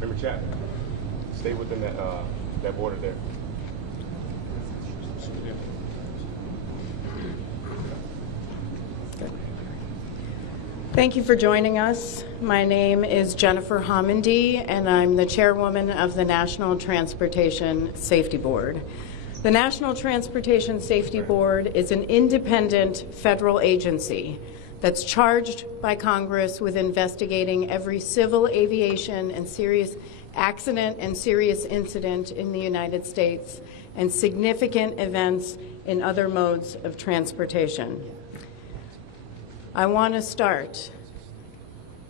Member Chapman, stay within that border there. Thank you for joining us. My name is Jennifer Homendy, and I'm the chairwoman of the National Transportation Safety Board. The National Transportation Safety Board is an independent federal agency that's charged by Congress with investigating every civil aviation and serious accident and serious incident in the United States and significant events in other modes of transportation. I want to start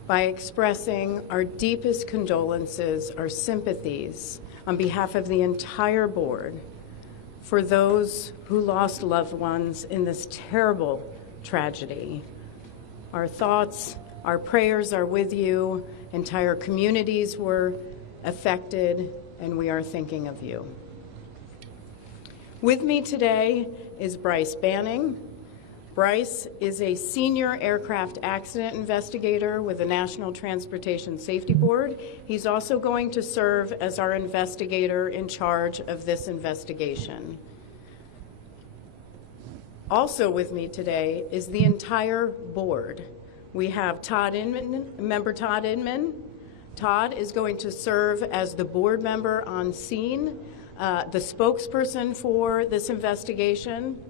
by expressing our deepest condolences, our sympathies on behalf of the entire board for those who lost loved ones in this terrible tragedy. Our thoughts, our prayers are with you. Entire communities were affected, and we are thinking of you. With me today is Bryce Banning. Bryce is a senior aircraft accident investigator with the National Transportation Safety Board. He's also going to serve as our investigator in charge of this investigation. Also with me today is the entire board. We have Todd Inman, Member Todd Inman. Todd is going to serve as the board member on scene, the spokesperson for this investigation.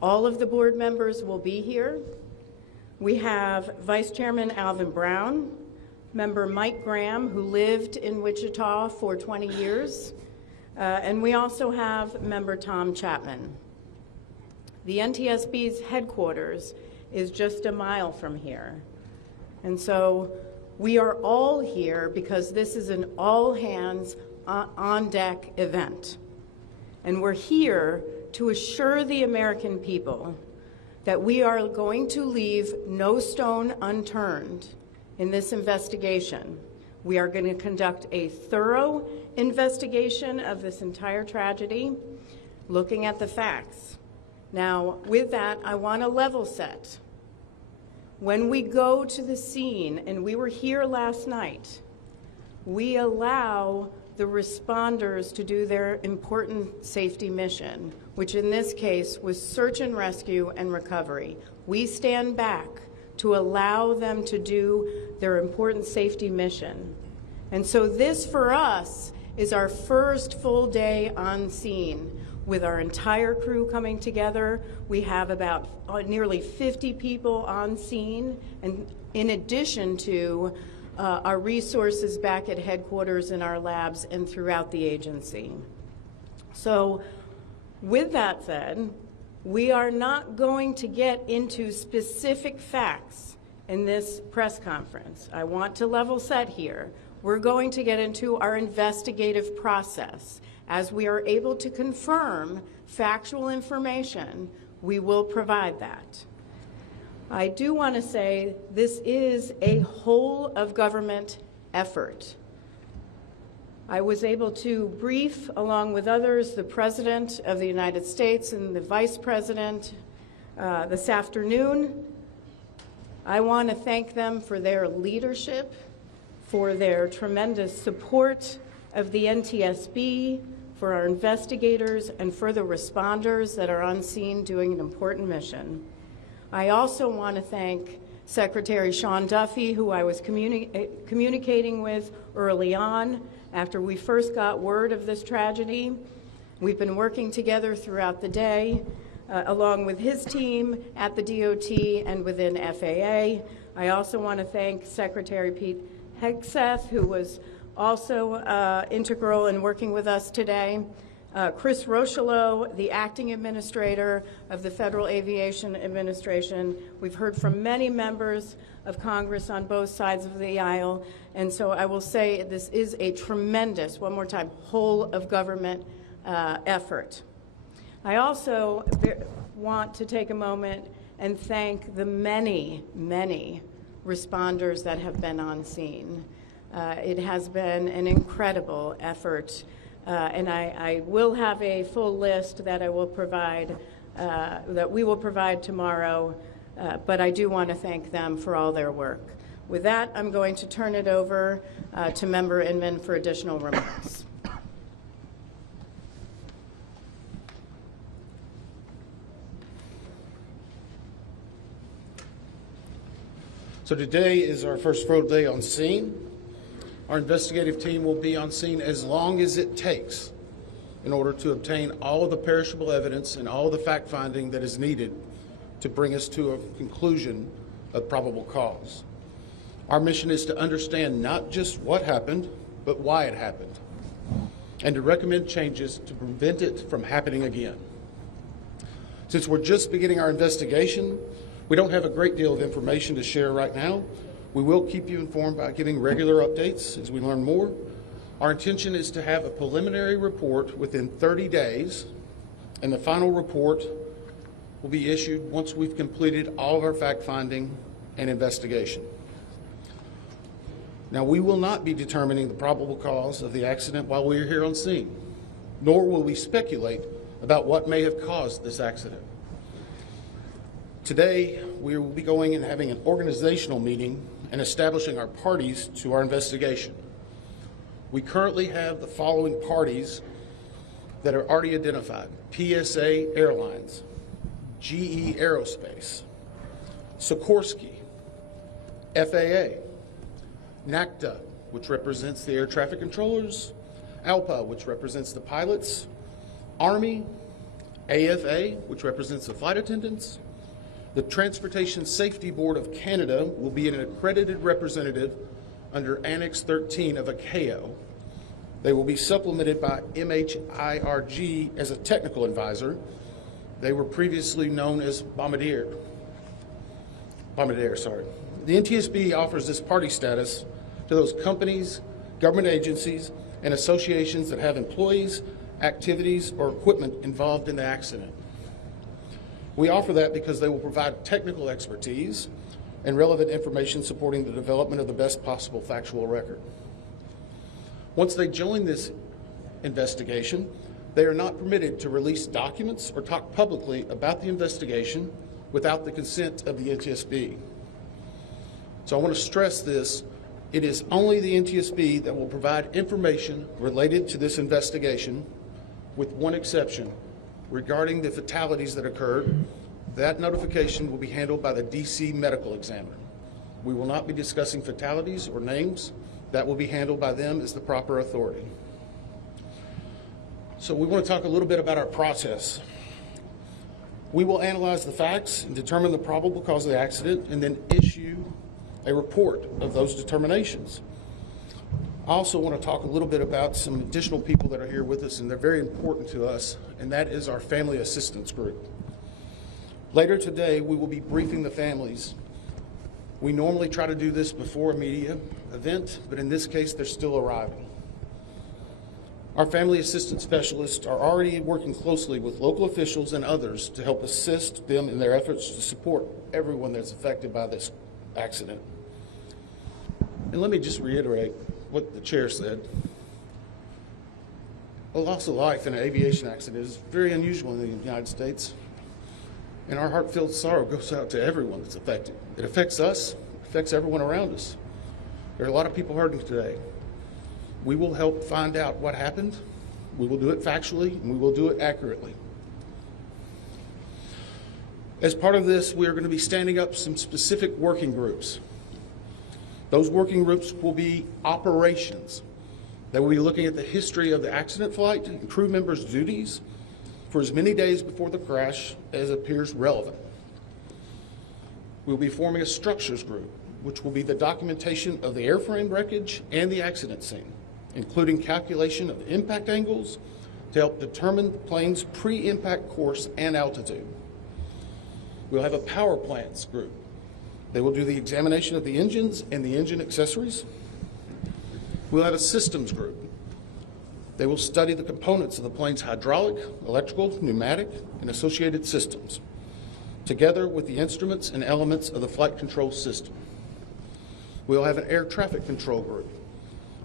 All of the board members will be here. We have Vice Chairman Alvin Brown, Member Mike Graham, who lived in Wichita for 20 years, and we also have Member Tom Chapman. The NTSB's headquarters is just a mile from here, and so we are all here because this is an all-hands on-deck event, and we're here to assure the American people that we are going to leave no stone unturned in this investigation. We are going to conduct a thorough investigation of this entire tragedy, looking at the facts. Now, with that, I want to level set. When we go to the scene, and we were here last night, we allow the responders to do their important safety mission, which in this case was search and rescue and recovery. We stand back to allow them to do their important safety mission. And so this, for us, is our first full day on scene with our entire crew coming together. We have about nearly 50 people on scene, and in addition to our resources back at headquarters in our labs and throughout the agency. So with that said, we are not going to get into specific facts in this press conference. I want to level set here. We're going to get into our investigative process. As we are able to confirm factual information, we will provide that. I do want to say this is a whole of government effort. I was able to brief, along with others, the President of the United States and the Vice President this afternoon. I want to thank them for their leadership, for their tremendous support of the NTSB, for our investigators, and for the responders that are on scene doing an important mission. I also want to thank Secretary Sean Duffy, who I was communicating with early on after we first got word of this tragedy. We've been working together throughout the day, along with his team at the DOT and within FAA. I also want to thank Secretary Pete Hegseth, who was also integral in working with us today. Chris Rocheleau, the acting administrator of the Federal Aviation Administration. We've heard from many members of Congress on both sides of the aisle, and so I will say this is a tremendous, one more time, whole of government effort. I also want to take a moment and thank the many, many responders that have been on scene. It has been an incredible effort. And I will have a full list that I will provide, that we will provide tomorrow, but I do want to thank them for all their work. With that, I'm going to turn it over to Member Inman for additional remarks. So today is our first full day on scene. Our investigative team will be on scene as long as it takes in order to obtain all of the perishable evidence and all of the fact-finding that is needed to bring us to a conclusion of probable cause. Our mission is to understand not just what happened, but why it happened, and to recommend changes to prevent it from happening again. Since we're just beginning our investigation, we don't have a great deal of information to share right now. We will keep you informed by giving regular updates as we learn more. Our intention is to have a preliminary report within 30 days, and the final report will be issued once we've completed all of our fact-finding and investigation. Now, we will not be determining the probable cause of the accident while we are here on scene, nor will we speculate about what may have caused this accident. Today, we will be going and having an organizational meeting and establishing our parties to our investigation. We currently have the following parties that are already identified: PSA Airlines, GE Aerospace, Sikorsky, FAA, NACTA, which represents the air traffic controllers, ALPA, which represents the pilots, Army, AFA, which represents the flight attendants. The Transportation Safety Board of Canada will be an accredited representative under Annex 13 of ICAO. They will be supplemented by MHIRG as a technical advisor. They were previously known as Bombardier. The NTSB offers this party status to those companies, government agencies, and associations that have employees, activities, or equipment involved in the accident. We offer that because they will provide technical expertise and relevant information supporting the development of the best possible factual record. Once they join this investigation, they are not permitted to release documents or talk publicly about the investigation without the consent of the NTSB. So I want to stress this. It is only the NTSB that will provide information related to this investigation, with one exception. Regarding the fatalities that occurred, that notification will be handled by the DC medical examiner. We will not be discussing fatalities or names. That will be handled by them as the proper authority. So we want to talk a little bit about our process. We will analyze the facts and determine the probable cause of the accident, and then issue a report of those determinations. I also want to talk a little bit about some additional people that are here with us, and they're very important to us, and that is our family assistance group. Later today, we will be briefing the families. We normally try to do this before a media event, but in this case, they're still arriving. Our family assistance specialists are already working closely with local officials and others to help assist them in their efforts to support everyone that's affected by this accident. And let me just reiterate what the chair said. A loss of life in an aviation accident is very unusual in the United States, and our heartfelt sorrow goes out to everyone that's affected. It affects us, it affects everyone around us. There are a lot of people hurting today. We will help find out what happened. We will do it factually, and we will do it accurately. As part of this, we are going to be standing up some specific working groups. Those working groups will be operations. They will be looking at the history of the accident flight and crew members' duties for as many days before the crash as appears relevant. We'll be forming a structures group, which will be the documentation of the airframe wreckage and the accident scene, including calculation of impact angles to help determine the plane's pre-impact course and altitude. We'll have a power plants group. They will do the examination of the engines and the engine accessories. We'll have a systems group. They will study the components of the plane's hydraulic, electrical, pneumatic, and associated systems, together with the instruments and elements of the flight control system. We'll have an air traffic control group.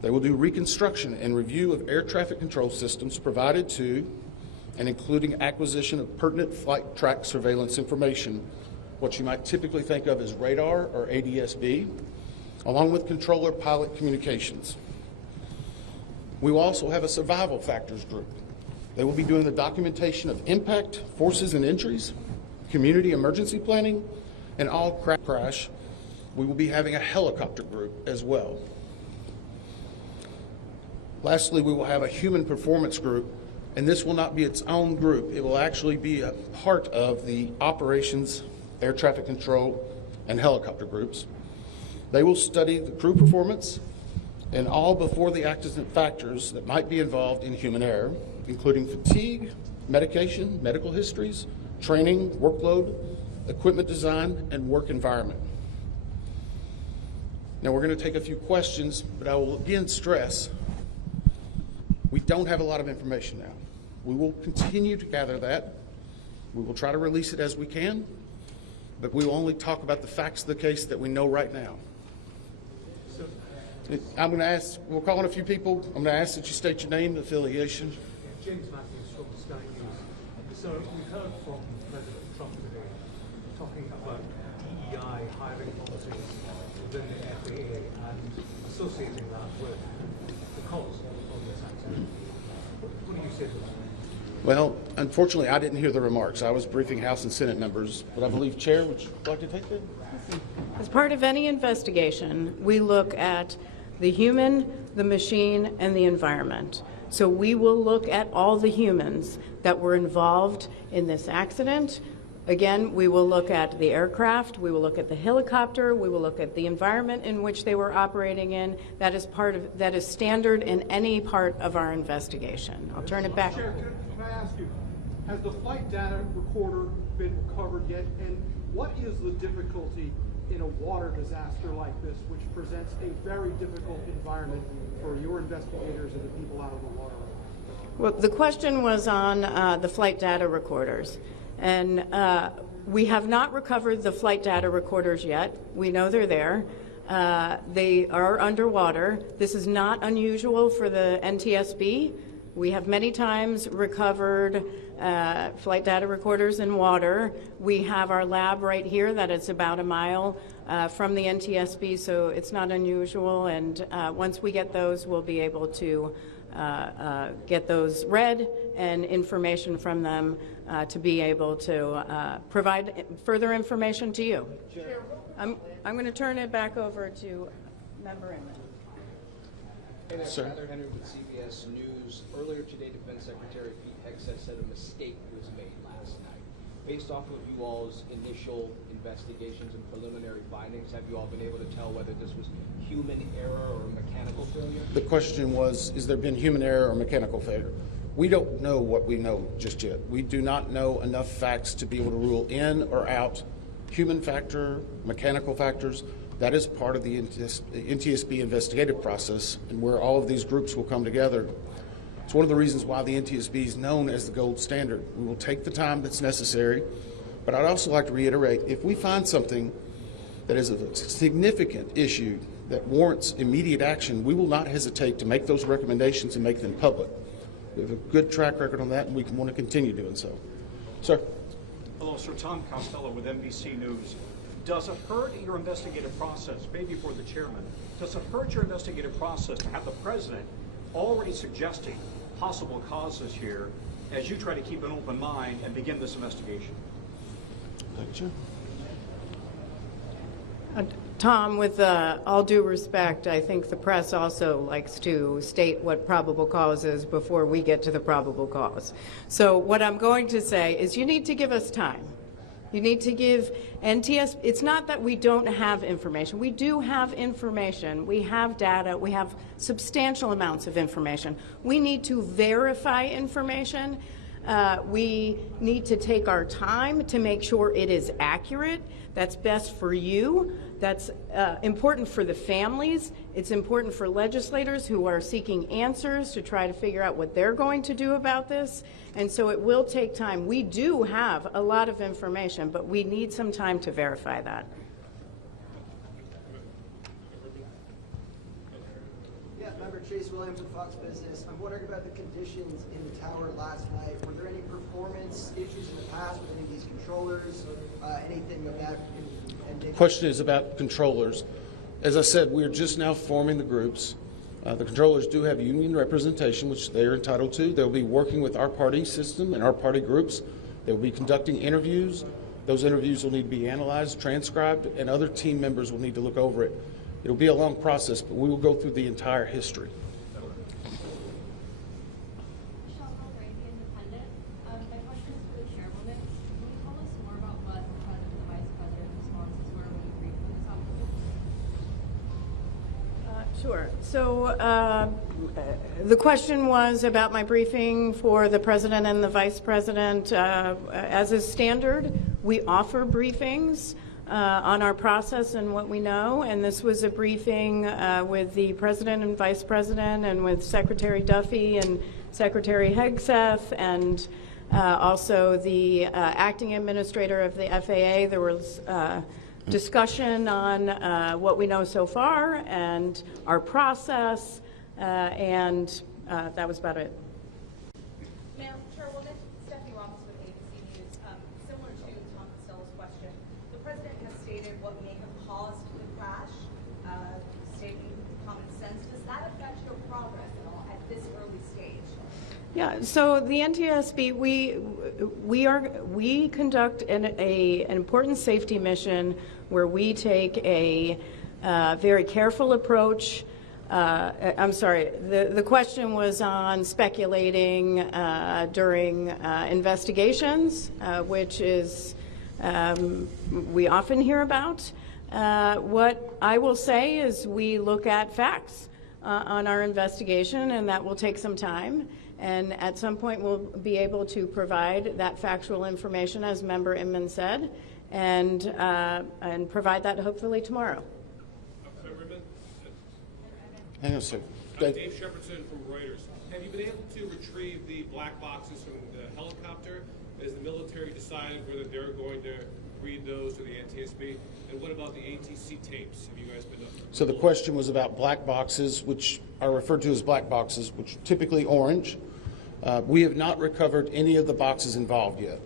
They will do reconstruction and review of air traffic control systems provided to and including acquisition of pertinent flight track surveillance information, what you might typically think of as radar or ADSB, along with controller pilot communications. We will also have a survival factors group. They will be doing the documentation of impact, forces and injuries, community emergency planning, and all crash. We will be having a helicopter group as well. Lastly, we will have a human performance group, and this will not be its own group. It will actually be a part of the operations, air traffic control, and helicopter groups. They will study the crew performance and all before the accident factors that might be involved in human error, including fatigue, medication, medical histories, training, workload, equipment design, and work environment. Now we're going to take a few questions, but I will again stress, we don't have a lot of information now. We will continue to gather that. We will try to release it as we can, but we will only talk about the facts of the case that we know right now. I'm going to ask, we'll call on a few people. I'm going to ask that you state your name and affiliation. James Matthews from Sky News. So we've heard from President Trump today talking about DEI hiring policies within the FAA and associating that with the cause of this accident. What do you say to that? Well, unfortunately, I didn't hear the remarks. I was briefing House and Senate members, but I believe, Chair, would you like to take that? As part of any investigation, we look at the human, the machine, and the environment. So we will look at all the humans that were involved in this accident. Again, we will look at the aircraft, we will look at the helicopter, we will look at the environment in which they were operating in. That is standard in any part of our investigation. I'll turn it back. Chair, can I ask you, has the flight data recorder been recovered yet? And what is the difficulty in a water disaster like this, which presents a very difficult environment for your investigators and the people out of the water? Well, the question was on the flight data recorders. And we have not recovered the flight data recorders yet. We know they're there. They are underwater. This is not unusual for the NTSB. We have many times recovered flight data recorders in water. We have our lab right here that is about a mile from the NTSB, so it's not unusual. And once we get those, we'll be able to get those read and information from them to be able to provide further information to you. I'm going to turn it back over to Member Inman. Hey there, Tyler Henry with CBS News. Earlier today, Defense Secretary Pete Hegseth said a mistake was made last night. Based off of you all's initial investigations and preliminary findings, have you all been able to tell whether this was human error or mechanical failure? The question was, has there been human error or mechanical failure? We don't know what we know just yet. We do not know enough facts to be able to rule in or out human factor, mechanical factors. That is part of the NTSB investigative process and where all of these groups will come together. It's one of the reasons why the NTSB is known as the gold standard. We will take the time that's necessary, but I'd also like to reiterate, if we find something that is a significant issue that warrants immediate action, we will not hesitate to make those recommendations and make them public. We have a good track record on that, and we want to continue doing so. Sir. Hello, Sir. Tom Costello with NBC News. Does it hurt your investigative process, maybe for the chairman, does it hurt your investigative process to have the president already suggesting possible causes here as you try to keep an open mind and begin this investigation? Lecture. Tom, with all due respect, I think the press also likes to state what probable cause is before we get to the probable cause. So what I'm going to say is you need to give us time. You need to give NTSB, it's not that we don't have information. We do have information. We have data. We have substantial amounts of information. We need to verify information. We need to take our time to make sure it is accurate. That's best for you. That's important for the families. It's important for legislators who are seeking answers to try to figure out what they're going to do about this. And so it will take time. We do have a lot of information, but we need some time to verify that. Yeah, Member Chase Williams of Fox Business. I'm wondering about the conditions in the tower last night. Were there any performance issues in the past with any of these controllers, anything of that? The question is about controllers. As I said, we are just now forming the groups. The controllers do have union representation, which they are entitled to. They'll be working with our party system and our party groups. They'll be conducting interviews. Those interviews will need to be analyzed, transcribed, and other team members will need to look over it. It'll be a long process, but we will go through the entire history. My question is for the chairwoman. Can you tell us more about what the president and the vice president's responses were when you briefed them this afternoon? Sure. So the question was about my briefing for the president and the vice president. As is standard, we offer briefings on our process and what we know, and this was a briefing with the president and vice president and with Secretary Duffy and Secretary Hegseth and also the acting administrator of the FAA. There was discussion on what we know so far and our process, and that was about it. Ma'am, Chairwoman, Stephanie Ramos with ABC News. Similar to Tom Costello's question, the president has stated what may have caused the crash, stating common sense. Does that affect your progress at all at this early stage? Yeah, so the NTSB, we conduct an important safety mission where we take a very careful approach. I'm sorry, the question was on speculating during investigations, which is we often hear about. What I will say is we look at facts on our investigation, and that will take some time. And at some point, we'll be able to provide that factual information, as Member Inman said, and provide that hopefully tomorrow. Hang on a second. Dave Shepardson from Reuters. Have you been able to retrieve the black boxes from the helicopter? Has the military decided whether they're going to read those to the NTSB? And what about the ATC tapes? Have you guys been? So the question was about black boxes, which are referred to as black boxes, which are typically orange. We have not recovered any of the boxes involved yet.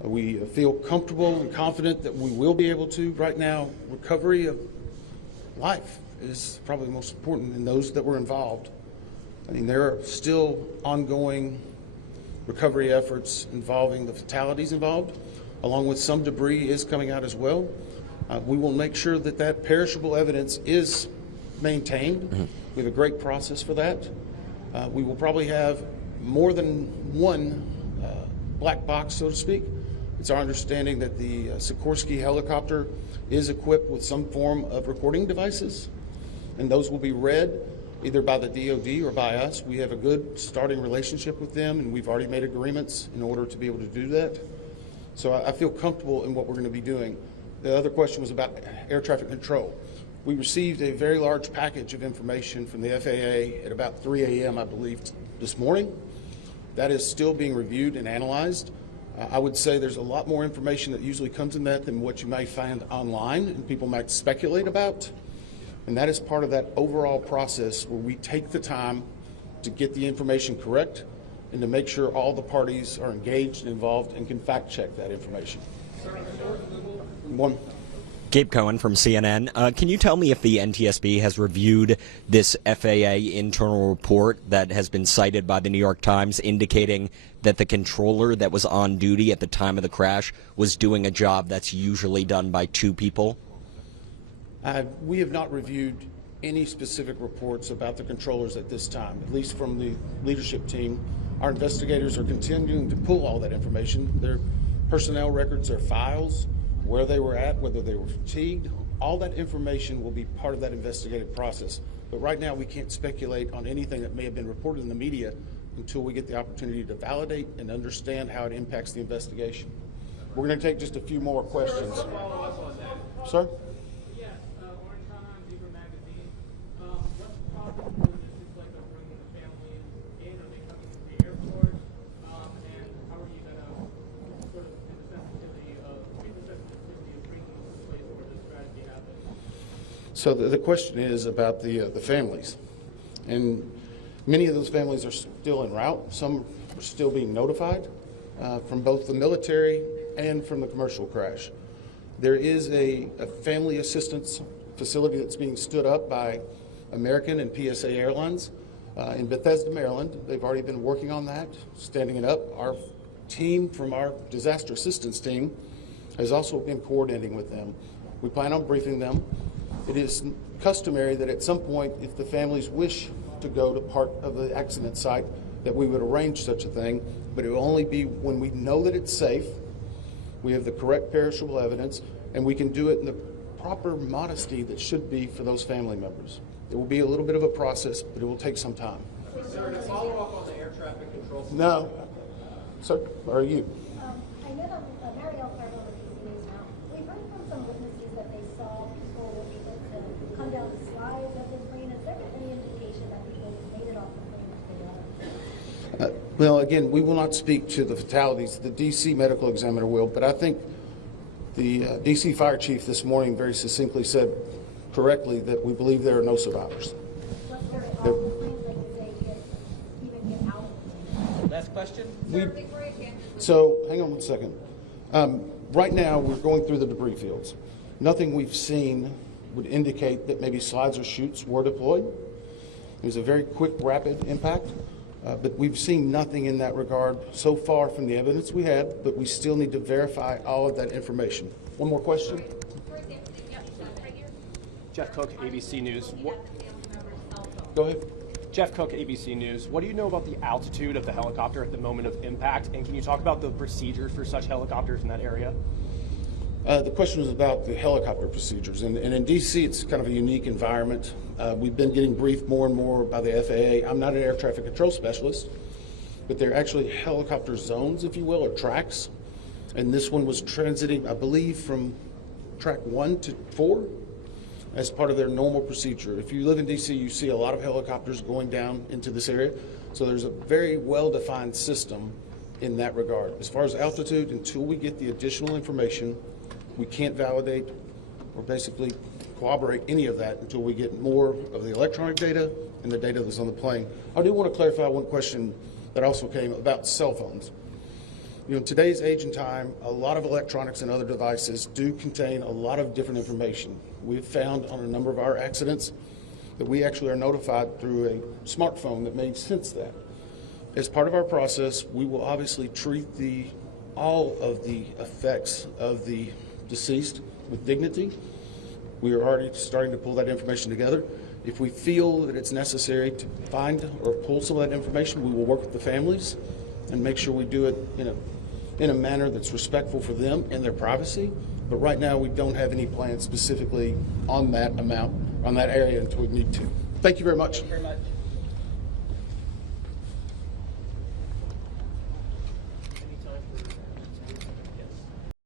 We feel comfortable and confident that we will be able to. Right now, recovery of life is probably the most important in those that were involved. I mean, there are still ongoing recovery efforts involving the fatalities involved, along with some debris is coming out as well. We will make sure that that perishable evidence is maintained. Mm-hmm. We have a great process for that. We will probably have more than one black box, so to speak. It's our understanding that the Sikorsky helicopter is equipped with some form of recording devices, and those will be read either by the DoD or by us. We have a good starting relationship with them, and we've already made agreements in order to be able to do that. So I feel comfortable in what we're going to be doing. The other question was about air traffic control. We received a very large package of information from the FAA at about 3 a.m., I believe, this morning. That is still being reviewed and analyzed. I would say there's a lot more information that usually comes in that than what you may find online and people might speculate about. And that is part of that overall process where we take the time to get the information correct and to make sure all the parties are engaged and involved and can fact check that information. One. Gabe Cohen from CNN. Can you tell me if the NTSB has reviewed this FAA internal report that has been cited by the New York Times indicating that the controller that was on duty at the time of the crash was doing a job that's usually done by two people? We have not reviewed any specific reports about the controllers at this time, at least from the leadership team. Our investigators are continuing to pull all that information. Their personnel records, their files, where they were at, whether they were fatigued, all that information will be part of that investigative process. But right now we can't speculate on anything that may have been reported in the media until we get the opportunity to validate and understand how it impacts the investigation. We're going to take just a few more questions. Sir? Yes, Orange County Beaver Magazine. What's the process for logistics like of bringing the families in? Are they coming to the airport? And how are you going to sort of do the sensitivity of bringing them to the place where the strategy happens? So the question is about the families. And many of those families are still en route. Some are still being notified from both the military and from the commercial crash. There is a family assistance facility that's being stood up by American and PSA Airlines in Bethesda, Maryland. They've already been working on that, standing it up. Our team from our disaster assistance team has also been coordinating with them. We plan on briefing them. It is customary that at some point, if the families wish to go to part of the accident site, that we would arrange such a thing, but it will only be when we know that it's safe, we have the correct perishable evidence, and we can do it in the proper modesty that should be for those family members. It will be a little bit of a process, but it will take some time. Sir, to follow up on the air traffic control system. No. Sir, or are you? I met Marielle Fargo with DC News now. We've heard from some witnesses that they saw people were able to come down the slides of the plane. Is there any indication that people made it off the plane? Well, again, we will not speak to the fatalities. The D.C. medical examiner will, but I think the D.C. fire chief this morning very succinctly said correctly that we believe there are no survivors. Was there off the plane? Like, did they even get out of the plane? Last question. So, hang on one second. Right now, we're going through the debris fields. Nothing we've seen would indicate that maybe slides or chutes were deployed. It was a very quick, rapid impact, but we've seen nothing in that regard so far from the evidence we had, but we still need to verify all of that information. One more question? Jeff Cook, ABC News. Go ahead. Jeff Cook, ABC News. What do you know about the altitude of the helicopter at the moment of impact? And can you talk about the procedures for such helicopters in that area? The question was about the helicopter procedures. And in D.C., it's kind of a unique environment. We've been getting briefed more and more by the FAA. I'm not an air traffic control specialist, but they're actually helicopter zones, if you will, or tracks. And this one was transiting, I believe, from track 1 to 4 as part of their normal procedure. If you live in D.C., you see a lot of helicopters going down into this area. So there's a very well-defined system in that regard. As far as altitude, until we get the additional information, we can't validate or basically corroborate any of that until we get more of the electronic data and the data that's on the plane. I do want to clarify one question that also came about cell phones. You know, in today's age and time, a lot of electronics and other devices do contain a lot of different information. We've found on a number of our accidents that we actually are notified through a smartphone that may sense that. As part of our process, we will obviously treat all of the effects of the deceased with dignity. We are already starting to pull that information together. If we feel that it's necessary to find or pull some of that information, we will work with the families and make sure we do it in a manner that's respectful for them and their privacy. But right now, we don't have any plans specifically on that amount, on that area until we need to. Thank you very much. Thank you very much.